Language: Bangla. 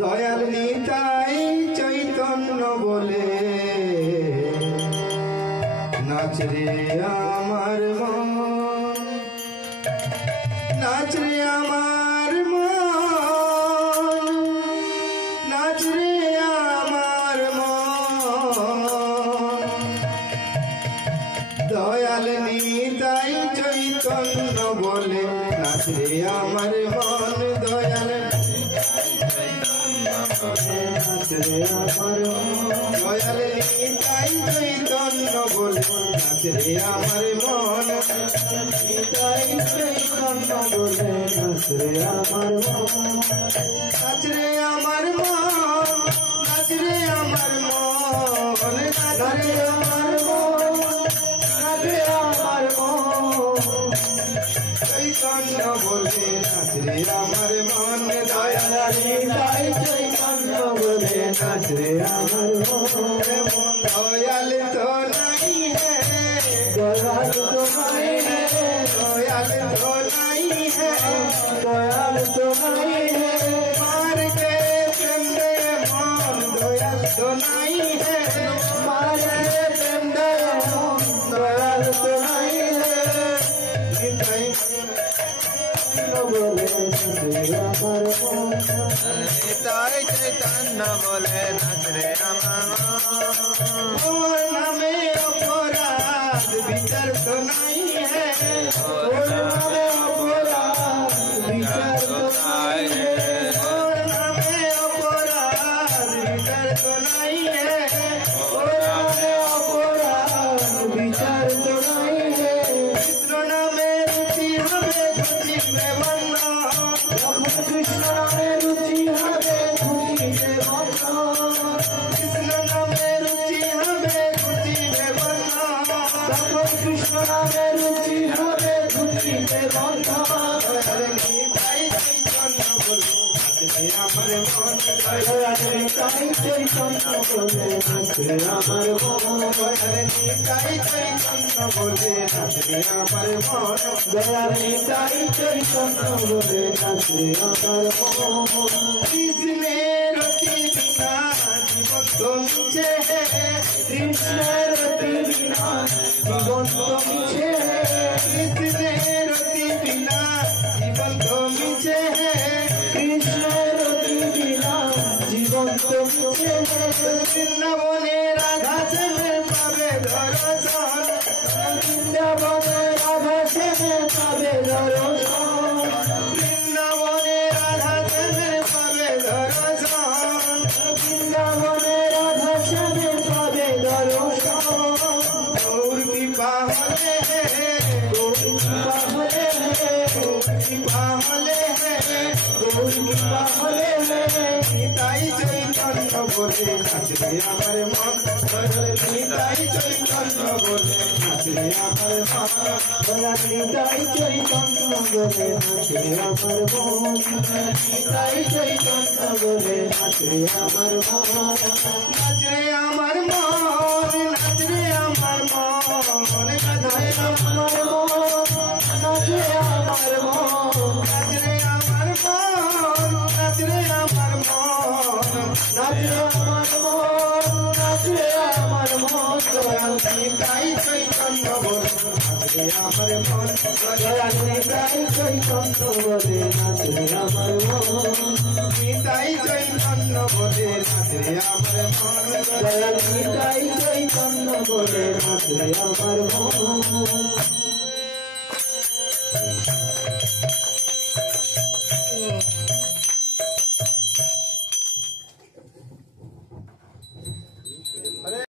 দয়াল নিতাই চৈতন্য বলে নাচরে আমার মন, নাচরে আমার মন, নাচরে আমার মন। দয়াল নিতাই চৈতন্য বলে নাচরে আমার মন, দয়াল নাচরে আমার মন, দয়াল নিতাই চৈতন্য বলে নাচরে আমার মন, নিতাই চৈতন্য বলে নাচরে আমার মন, নাচরে আমার মন, নাচরে আমার মন, নাচরে আমার মন, নাচরে আমার মন। চৈতন্য বলে নাচরে আমার মন, দয়াল নিতাই চৈতন্য বলে নাচরে আমার মন। দয়াল তো নাই হে, দয়াল তো নাই হে, দয়াল তো নাই হে, দয়াল তো নাই হে। मार के चंदे मन दयाल तो नहीं है, मार के चंदे मन दयाल तो नहीं है। निताई चैतन्य बोले नाचरे আমার নামে অপরাধ বিচার তো নাই হে, ওর নামে অপরাধ বিচার তো নাই হে, ওর নামে অপরাধ বিচার তো নাই হে, ওর নামে অপরাধ বিচার তো নাই হে। কৃষ্ণ নামে রুচি হবে খুঁজিবে বন্ধ, কৃষ্ণ নামে রুচি হবে খুঁজিবে বন্ধ, কৃষ্ণ নামে রুচি হবে খুঁজিবে বন্ধ, কৃষ্ণ নামে রুচি হবে খুঁজিবে বন্ধ। নিতাই চৈতন্য বলে নাচরে আমার মন, নিতাই চৈতন্য বলে নাচরে আমার মন, নিতাই চৈতন্য বলে নাচরে আমার মন, নিতাই চৈতন্য বলে নাচরে আমার মন। কৃষ্ণের অতি বিনা জীবন তো মিছে, কৃষ্ণের অতি বিনা জীবন তো মিছে, কৃষ্ণের অতি বিনা জীবন তো মিছে, কৃষ্ণের অতি বিনা জীবন তো মিছে। বৃন্দাবনে রাধা ছেলে পাবে দর্শন, বৃন্দাবনে রাধা ছেলে পাবে দর্শন, বৃন্দাবনে রাধা ছেলে পাবে দর্শন, বৃন্দাবনে রাধা ছেলে পাবে দর্শন। গৌর কৃপা হলে গৌর কৃপা হলে গৌর কৃপা হলে গৌর কৃপা হলে নিতাই চৈতন্য বলে নাচরে আমার মন, নিতাই চৈতন্য বলে নাচরে আমার মন, নিতাই চৈতন্য বলে নাচরে আমার মন, নিতাই চৈতন্য বলে নাচরে আমার মন, নাচরে আমার মন, নাচরে আমার মন, নাচরে আমার মন, নাচরে আমার মন, নাচরে আমার মন, নাচরে আমার মন, নাচরে আমার মন, নাচরে আমার মন। দয়াল নিতাই চৈতন্য বলে নাচরে আমার মন, দয়াল নিতাই চৈতন্য বলে নাচরে আমার মন, নিতাই চৈতন্য বলে নাচরে আমার মন, দয়াল নিতাই চৈতন্য বলে নাচরে আমার মন।